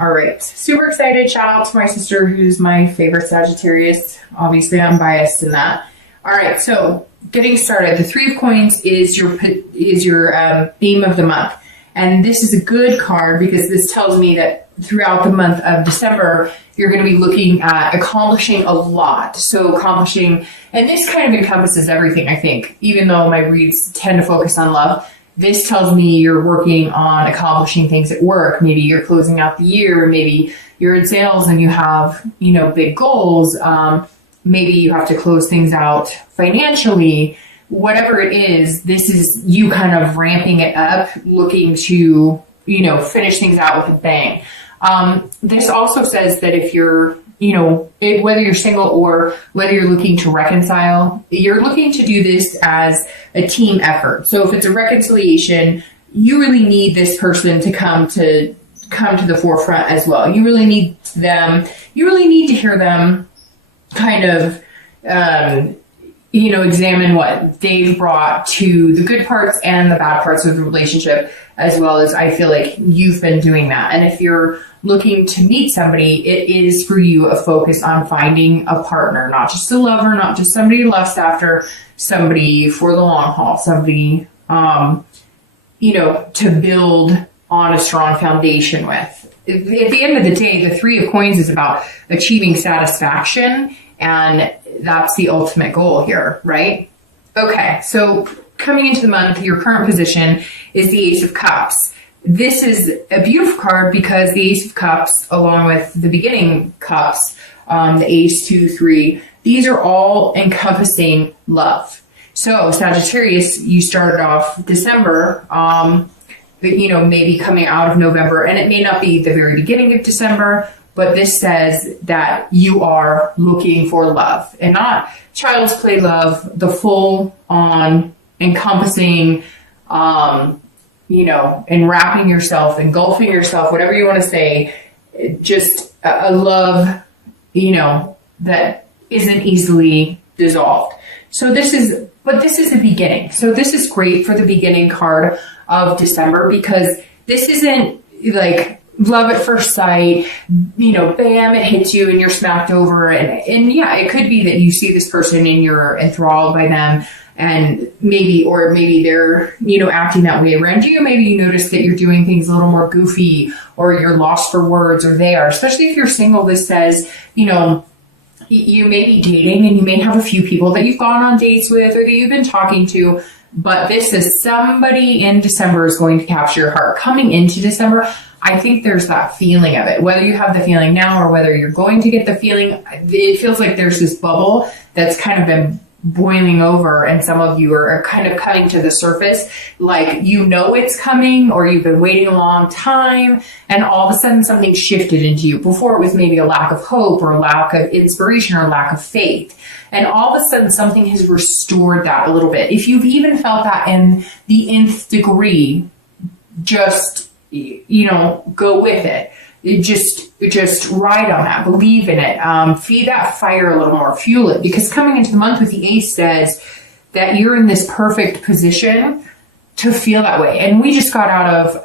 All right. Super excited. Shout out to my sister, who's my favorite Sagittarius. Obviously, I'm biased in that. All right. So getting started, the Three of Coins is your theme of the month. And this is a good card because this tells me that throughout the month of December, you're going to be looking at accomplishing a lot. So accomplishing, and this kind of encompasses everything, I think, even though my reads tend to focus on love. This tells me you're working on accomplishing things at work. Maybe you're closing out the year. Maybe you're in sales and you have, big goals. Maybe you have to close things out financially. Whatever it is, this is you kind of ramping it up, looking to, finish things out with a bang. This also says that if you're, whether you're single or whether you're looking to reconcile, you're looking to do this as a team effort. So if it's a reconciliation, you really need this person to come to the forefront as well. You really need to hear them kind of, examine what they've brought to the good parts and the bad parts of the relationship, as well as I feel like you've been doing that. And if you're looking to meet somebody, it is for you a focus on finding a partner, not just a lover, not just somebody to lust after, somebody for the long haul, somebody, to build on a strong foundation with. At the end of the day, the Three of Coins is about achieving satisfaction, and that's the ultimate goal here, right? Okay, so coming into the month, your current position is the Ace of Cups. This is a beautiful card because the Ace of Cups, along with the beginning cups, the Ace, 2, 3, these are all encompassing love. So Sagittarius, you started off December, maybe coming out of November, and it may not be the very beginning of December, but this says that you are looking for love and not child's play love, the full on encompassing, enwrapping yourself, engulfing yourself, whatever you want to say, just a love, that isn't easily dissolved. So this is a beginning. So this is great for the beginning card of December because this isn't like love at first sight, bam, it hits you and you're smacked over. And yeah, it could be that you see this person and you're enthralled by them. And maybe they're, acting that way around you. Maybe you notice that you're doing things a little more goofy or you're lost for words or they are. Especially if you're single, this says, you may be dating and you may have a few people that you've gone on dates with or that you've been talking to. But this is somebody in December is going to capture your heart. Coming into December, I think there's that feeling of it. Whether you have the feeling now or whether you're going to get the feeling, it feels like there's this bubble that's kind of been boiling over and some of you are kind of coming to the surface, like it's coming or you've been waiting a long time and all of a sudden something shifted into you. Before it was maybe a lack of hope or a lack of inspiration or lack of faith. And all of a sudden something has restored that a little bit. If you've even felt that in the nth degree, just, go with it. Just ride on that, believe in it, feed that fire a little more, fuel it, because coming into the month with the Ace says that you're in this perfect position to feel that way. And we just got out of,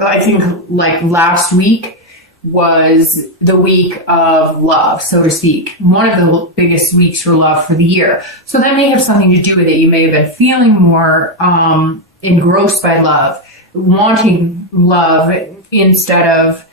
I think like last week was the week of love, so to speak, one of the biggest weeks for love for the year. So that may have something to do with it. You may have been feeling more engrossed by love, wanting love instead of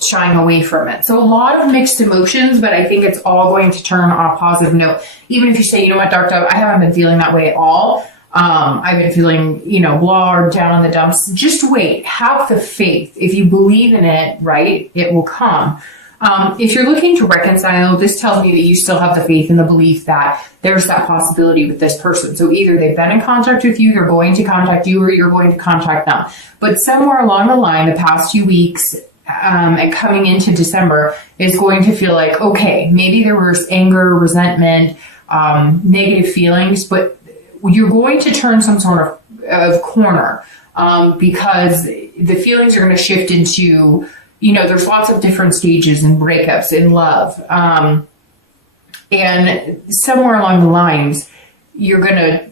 shying away from it. So a lot of mixed emotions, but I think it's all going to turn on a positive note. Even if you say, Dark Dove, I haven't been feeling that way at all. I've been feeling, blah or down in the dumps. Just wait. Have the faith. If you believe in it, right, it will come. If you're looking to reconcile, this tells me that you still have the faith and the belief that there's that possibility with this person. So either they've been in contact with you, they're going to contact you, or you're going to contact them. But somewhere along the line, the past few weeks, and coming into December is going to feel like, okay, maybe there was anger, resentment, negative feelings, but you're going to turn some sort of corner, because the feelings are going to shift into, there's lots of different stages and breakups in love. And somewhere along the lines, you're going to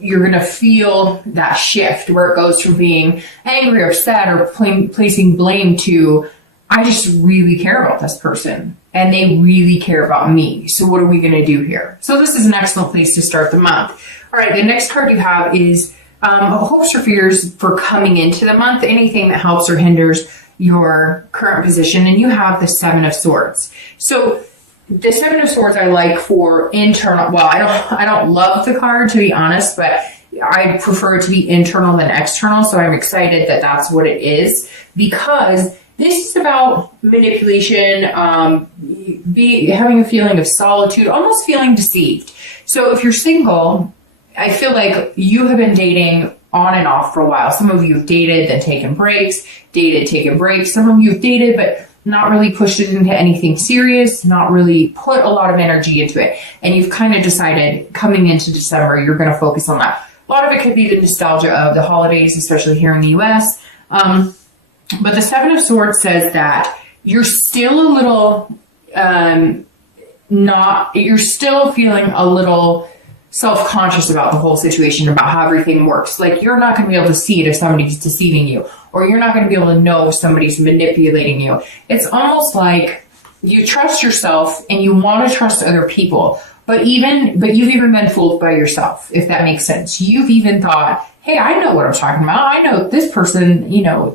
you're going to feel that shift where it goes from being angry or sad or placing blame to, I just really care about this person and they really care about me. So what are we going to do here? So this is an excellent place to start the month. All right, the next card you have is hopes or fears for coming into the month, anything that helps or hinders your current position. And you have the Seven of Swords. So the Seven of Swords I like for internal. Well, I don't love the card, to be honest, but I prefer it to be internal than external. So I'm excited that that's what it is, because this is about manipulation, having a feeling of solitude, almost feeling deceived. So if you're single, I feel like you have been dating on and off for a while. Some of you have dated, then taken breaks, dated, taken breaks. Some of you have dated, but not really pushed it into anything serious, not really put a lot of energy into it. And you've kind of decided coming into December, you're going to focus on that. A lot of it could be the nostalgia of the holidays, especially here in the US. But the Seven of Swords says that you're still a little, you're still feeling a little self-conscious about the whole situation, about how everything works. Like, you're not going to be able to see it if somebody's deceiving you, or you're not going to be able to know if somebody's manipulating you. It's almost like you trust yourself and you want to trust other people, but you've even been fooled by yourself, if that makes sense. You've even thought, hey, I know what I'm talking about. I know this person,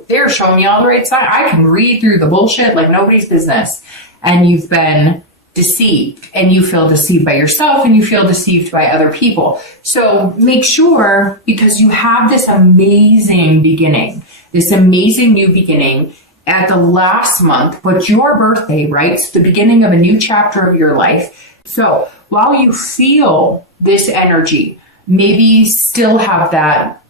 they're showing me all the right side. I can read through the bullshit like nobody's business. And you've been deceived, and you feel deceived by yourself, and you feel deceived by other people. So make sure, because you have this amazing beginning, this amazing new beginning at the last month, but your birthday, right? It's the beginning of a new chapter of your life. So while you feel this energy, maybe still have that,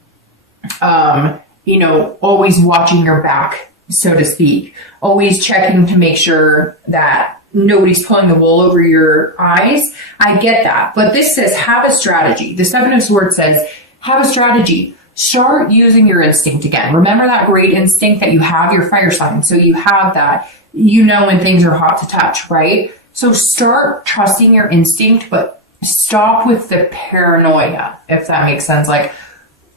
always watching your back, so to speak, always checking to make sure that nobody's pulling the wool over your eyes. I get that. But this says, have a strategy. The Seven of Swords says, have a strategy. Start using your instinct again. Remember that great instinct that you have, your fire sign. So you have that, when things are hot to touch, right? So start trusting your instinct, but stop with the paranoia, if that makes sense. Like,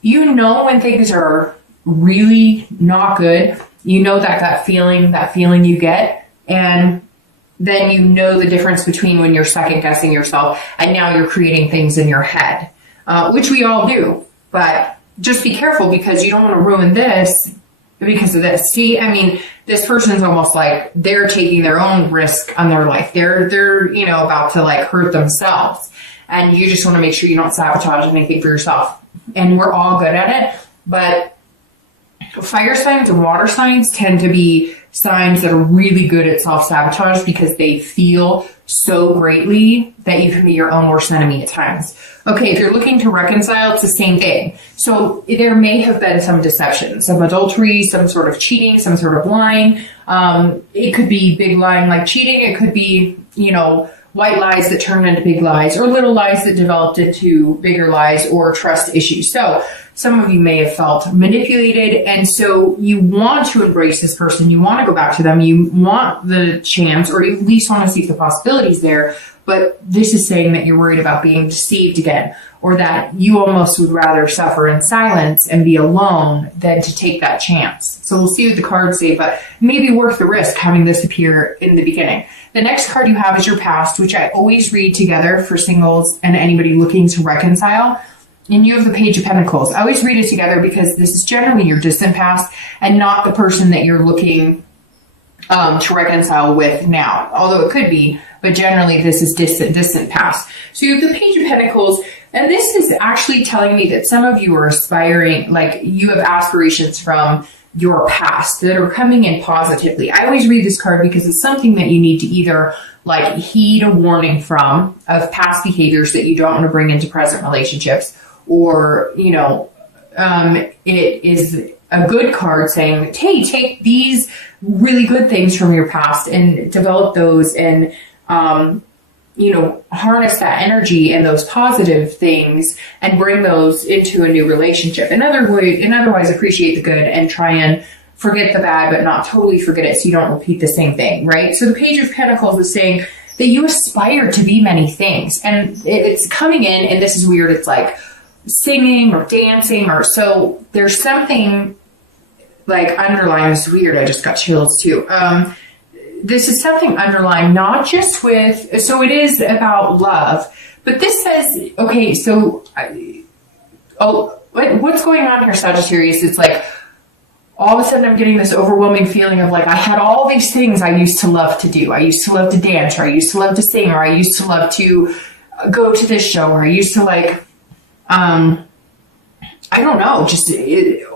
when things are really not good, that gut feeling, that feeling you get, and then the difference between when you're second guessing yourself and now you're creating things in your head, which we all do. But just be careful, because you don't want to ruin this because of this. See, this person's almost like they're taking their own risk on their life. They're about to hurt themselves. And you just want to make sure you don't sabotage anything for yourself. And we're all good at it. But fire signs and water signs tend to be signs that are really good at self-sabotage, because they feel so greatly that you can be your own worst enemy at times. Okay, if you're looking to reconcile, it's the same thing. So there may have been some deception, some adultery, some sort of cheating, some sort of lying. It could be big lying like cheating. It could be, white lies that turned into big lies, or little lies that developed into bigger lies, or trust issues. So some of you may have felt manipulated, and so you want to embrace this person. You want to go back to them. You want the chance, or you at least want to see if the possibilities there. But this is saying that you're worried about being deceived again, or that you almost would rather suffer in silence and be alone than to take that chance. So we'll see what the cards say, but maybe worth the risk having this appear in the beginning. The next card you have is your past, which I always read together for singles and anybody looking to reconcile. And you have the Page of Pentacles. I always read it together because this is generally your distant past and not the person that you're looking to reconcile with now. Although it could be, but generally this is distant past. So you have the Page of Pentacles, and this is actually telling me that some of you are aspiring, like you have aspirations from your past that are coming in positively. I always read this card because it's something that you need to either heed a warning from, of past behaviors that you don't want to bring into present relationships, or, it is a good card saying, hey, take these really good things from your past and develop those and, harness that energy and those positive things and bring those into a new relationship. And otherwise appreciate the good and try and forget the bad, but not totally forget it so you don't repeat the same thing, right? So the Page of Pentacles is saying that you aspire to be many things. And it's coming in, and this is weird. It's like, singing or dancing, or so there's something like underlying. It's weird. I just got chills too. This is something underlying, not just with, so it is about love, but this says, okay, so, what's going on here, Sagittarius? It's like, all of a sudden I'm getting this overwhelming feeling of like, I had all these things I used to love to do. I used to love to dance, or I used to love to sing, or I used to love to go to this show, or I used to like, I don't know, just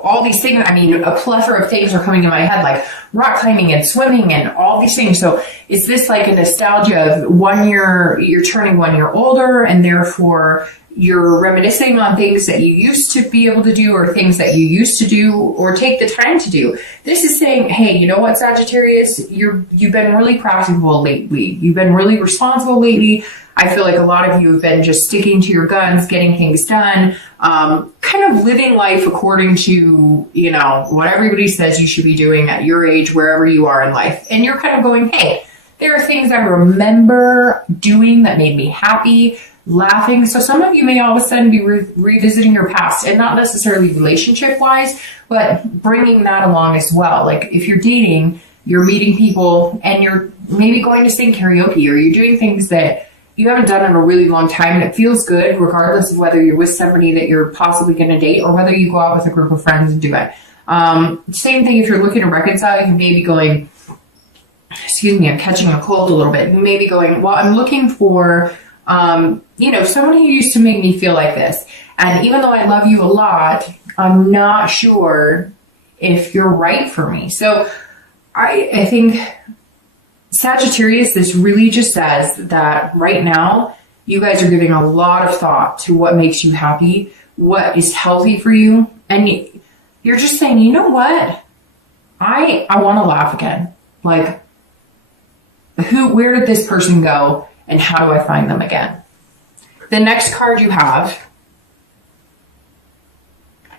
all these things. I mean, a plethora of things are coming in my head, like rock climbing and swimming and all these things. So is this like a nostalgia of 1 year, you're turning 1 year older, and therefore you're reminiscing on things that you used to be able to do, or things that you used to do or take the time to do. This is saying, hey, you know what, Sagittarius, you've been really practical lately. You've been really responsible lately. I feel like a lot of you have been just sticking to your guns, getting things done, kind of living life according to, you know, what everybody says you should be doing at your age, wherever you are in life. And you're kind of going, hey, there are things I remember doing that made me happy, laughing. So some of you may all of a sudden be revisiting your past, and not necessarily relationship wise, but bringing that along as well. Like if you're dating, you're meeting people and you're maybe going to sing karaoke, or you're doing things that you haven't done in a really long time, and it feels good regardless of whether you're with somebody that you're possibly going to date, or whether you go out with a group of friends and do it. Same thing if you're looking to reconcile. You may be going, excuse me, I'm catching a cold a little bit. You may be going, well, I'm looking for, you know, someone who used to make me feel like this. And even though I love you a lot, I'm not sure if you're right for me. So I think Sagittarius, this really just says that right now, you guys are giving a lot of thought to what makes you happy, what is healthy for you. And you're just saying, you know what? I want to laugh again. Like, where did this person go, and how do I find them again? The next card you have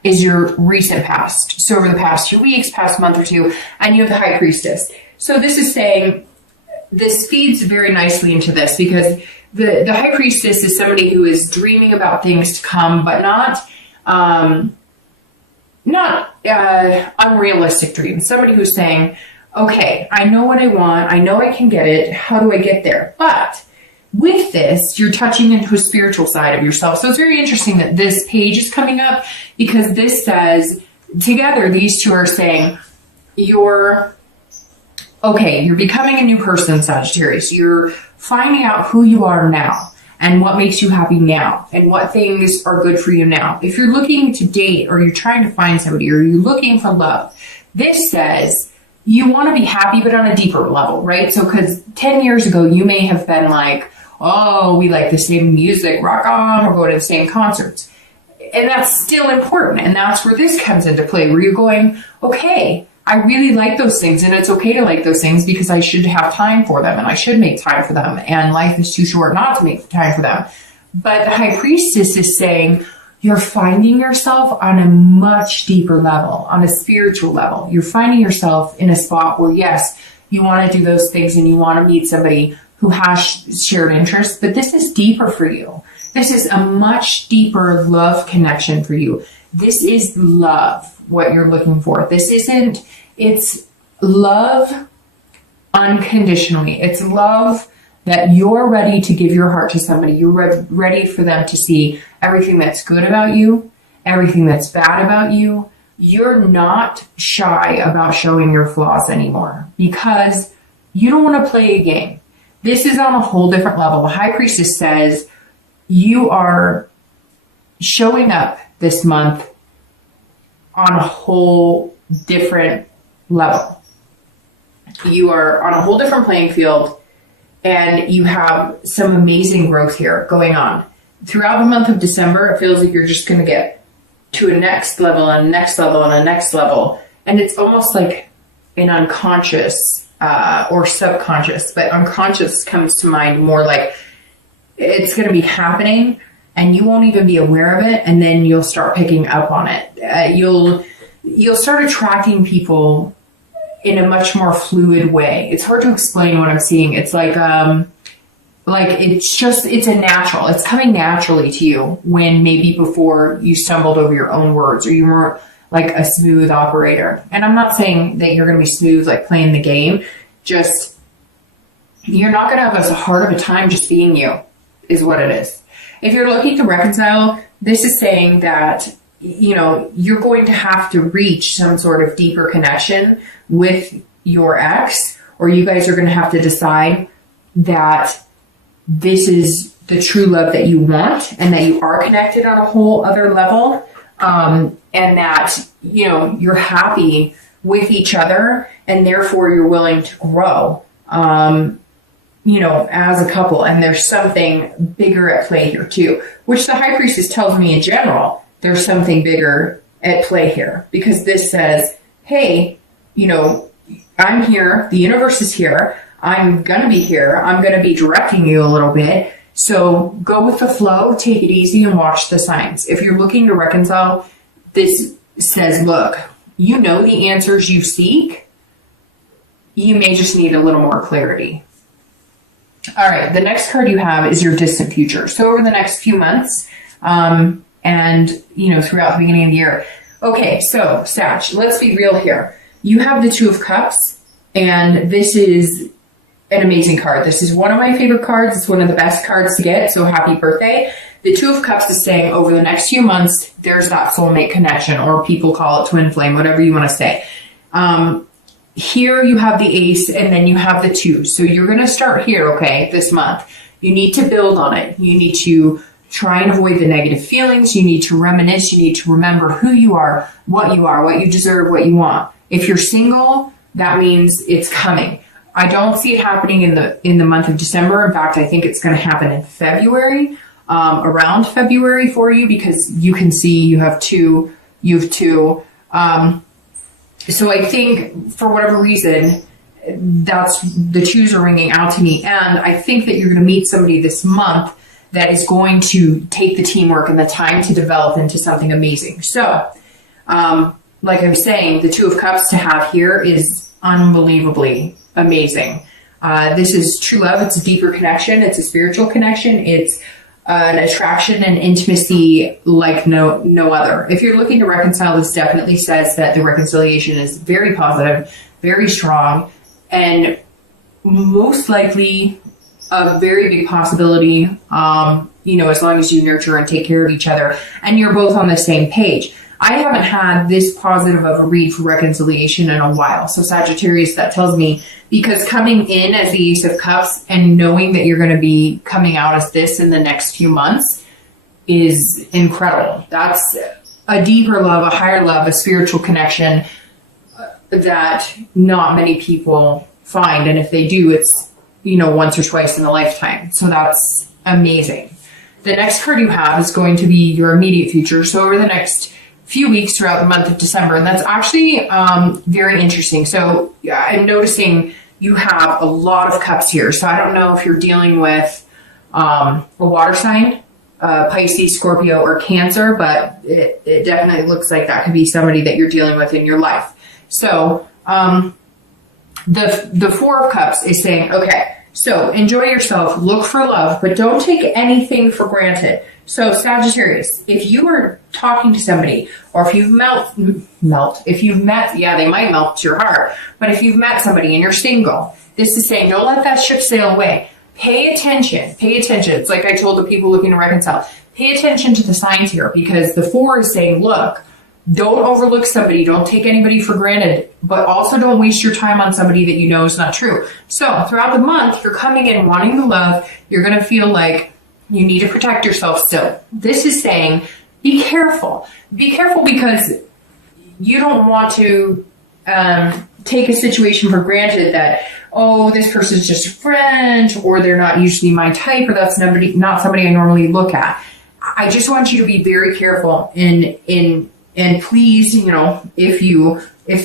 is your recent past. So over the past 2 weeks, past month or two, and you have the High Priestess. So this is saying, this feeds very nicely into this, because the High Priestess is somebody who is dreaming about things to come, but not unrealistic dreams. Somebody who's saying, okay, I know what I want. I know I can get it. How do I get there? But with this, you're touching into a spiritual side of yourself. So it's very interesting that this page is coming up, because this says, together, these two are saying, you're becoming a new person, Sagittarius. You're finding out who you are now, and what makes you happy now, and what things are good for you now. If you're looking to date, or you're trying to find somebody, or you're looking for love, this says you want to be happy, but on a deeper level, right? So because 10 years ago, you may have been like, oh, we like the same music, rock on, or go to the same concerts. And that's still important. And that's where this comes into play, where you're going, okay, I really like those things, and it's okay to like those things, because I should have time for them, and I should make time for them, and life is too short not to make time for them. But the High Priestess is saying you're finding yourself on a much deeper level, on a spiritual level. You're finding yourself in a spot where, yes, you want to do those things, and you want to meet somebody who has shared interests, but this is deeper for you. This is a much deeper love connection for you. This is love, what you're looking for. It's love unconditionally. It's love that you're ready to give your heart to somebody. You're ready for them to see everything that's good about you, everything that's bad about you. You're not shy about showing your flaws anymore, because you don't want to play a game. This is on a whole different level. The High Priestess says you are showing up this month on a whole different level. You are on a whole different playing field, and you have some amazing growth here going on. Throughout the month of December, it feels like you're just going to get to a next level, and a next level, and a next level. And it's almost like an unconscious or subconscious, but unconscious comes to mind more like it's going to be happening, and you won't even be aware of it, and then you'll start picking up on it. You'll start attracting people in a much more fluid way. It's hard to explain what I'm seeing. It's like Like, it's a natural, it's coming naturally to you, when maybe before you stumbled over your own words, or you weren't like a smooth operator. And I'm not saying that you're going to be smooth, like playing the game, just, you're not going to have as hard of a time just being you, is what it is. If you're looking to reconcile, this is saying that, you know, you're going to have to reach some sort of deeper connection with your ex, or you guys are going to have to decide that this is the true love that you want, and that you are connected on a whole other level, and that, you know, you're happy with each other, and therefore you're willing to grow, you know, as a couple. And there's something bigger at play here too, which the High Priestess tells me in general, there's something bigger at play here, because this says, hey, you know, I'm here, the universe is here, I'm going to be here, I'm going to be directing you a little bit. So go with the flow, take it easy, and watch the signs. If you're looking to reconcile, this says, look, you know the answers you seek. You may just need a little more clarity. All right, the next card you have is your distant future. So over the next few months, and, you know, throughout the beginning of the year. Okay, so Sag, let's be real here. You have the Two of Cups, and this is an amazing card. This is one of my favorite cards. It's one of the best cards to get, so happy birthday. The Two of Cups is saying over the next few months, there's that soulmate connection, or people call it twin flame, whatever you want to say. Here you have the Ace, and then you have the Two. So you're going to start here, okay, this month. You need to build on it. You need to try and avoid the negative feelings. You need to reminisce. You need to remember who you are, what you deserve, what you want. If you're single, that means it's coming. I don't see it happening in the month of December. In fact, I think it's going to happen in February, around February for you, because you can see you have two. So I think for whatever reason, that's the twos are ringing out to me. And I think that you're going to meet somebody this month that is going to take the teamwork and the time to develop into something amazing. So, like I was saying, the Two of Cups to have here is unbelievably amazing. This is true love. It's a deeper connection. It's a spiritual connection. It's an attraction and intimacy like no other. If you're looking to reconcile, this definitely says that the reconciliation is very positive, very strong, and most likely a very big possibility, you know, as long as you nurture and take care of each other and you're both on the same page. I haven't had this positive of a read for reconciliation in a while. So Sagittarius, that tells me, because coming in as the Ace of Cups and knowing that you're going to be coming out as this in the next few months is incredible. That's a deeper love, a higher love, a spiritual connection that not many people find. And if they do, it's, you know, once or twice in a lifetime. So that's amazing. The next card you have is going to be your immediate future. So over the next few weeks throughout the month of December, and that's actually very interesting. So I'm noticing you have a lot of cups here. So I don't know if you're dealing with a water sign, Pisces, Scorpio, or Cancer, but it definitely looks like that could be somebody that you're dealing with in your life. So the Four of Cups is saying, okay, so enjoy yourself, look for love, but don't take anything for granted. So Sagittarius, if you are talking to somebody, or if you've they might melt your heart, but if you've met somebody and you're single, this is saying, don't let that ship sail away. Pay attention. It's like I told the people looking to reconcile, pay attention to the signs here, because the Four is saying, look, don't overlook somebody, don't take anybody for granted, but also don't waste your time on somebody that you know is not true. So throughout the month, you're coming in wanting the love, you're going to feel like you need to protect yourself still. This is saying, be careful. Be careful, because you don't want to take a situation for granted that, oh, this person's just a friend, or they're not usually my type, or that's not somebody I normally look at. I just want you to be very careful and please, you know, if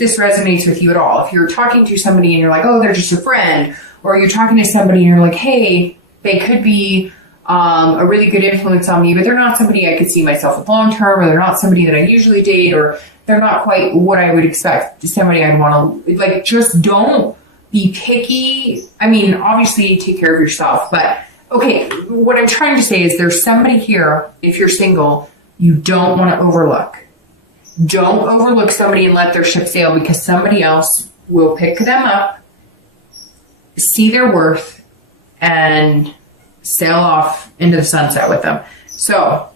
this resonates with you at all, if you're talking to somebody and you're like, oh, they're just a friend, or you're talking to somebody and you're like, hey, they could be a really good influence on me, but they're not somebody I could see myself with long term, or they're not somebody that I usually date, or they're not quite what I would expect, somebody I'd want to, like, just don't be picky. I mean, obviously take care of yourself, but okay, what I'm trying to say is there's somebody here, if you're single, you don't want to overlook. Don't overlook somebody and let their ship sail, because somebody else will pick them up, see their worth, and sail off into the sunset with them. So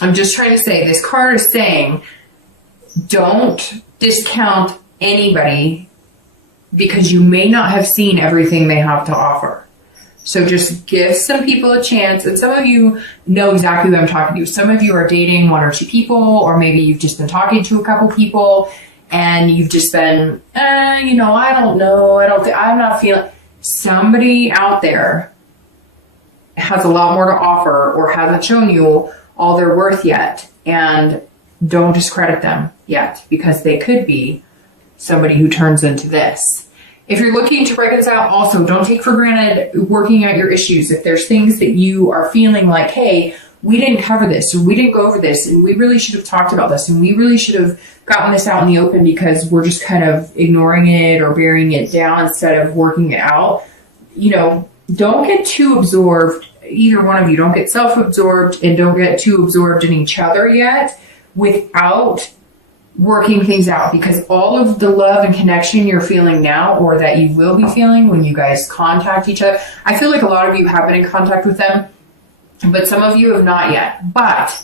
I'm just trying to say, this card is saying, don't discount anybody because you may not have seen everything they have to offer. So just give some people a chance. And some of you know exactly who I'm talking to. Some of you are dating 1 or 2 people, or maybe you've just been talking to a couple people and you've just been, I don't know. I'm not feeling. Somebody out there has a lot more to offer or hasn't shown you all their worth yet. And don't discredit them yet, because they could be somebody who turns into this. If you're looking to reconcile, also don't take for granted working out your issues. If there's things that you are feeling like, hey, we didn't cover this, or we didn't go over this, and we really should have talked about this, and we really should have gotten this out in the open, because we're just kind of ignoring it or burying it down instead of working it out. Don't get too absorbed. Either one of you, don't get self-absorbed and don't get too absorbed in each other yet without working things out, because all of the love and connection you're feeling now, or that you will be feeling when you guys contact each other, I feel like a lot of you have been in contact with them, but some of you have not yet. But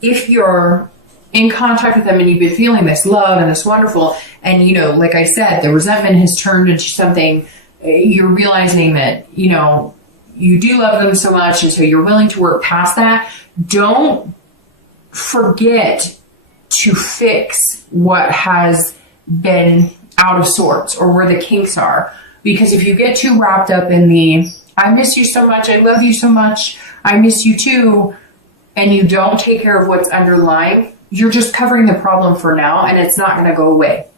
if you're in contact with them and you've been feeling this love and this wonderful, and like I said, the resentment has turned into something, you're realizing that you do love them so much, and so you're willing to work past that. Don't forget to fix what has been out of sorts, or where the kinks are. Because if you get too wrapped up in the, I miss you so much, I love you so much, I miss you too, and you don't take care of what's underlying, you're just covering the problem for now, and it's not going to go away.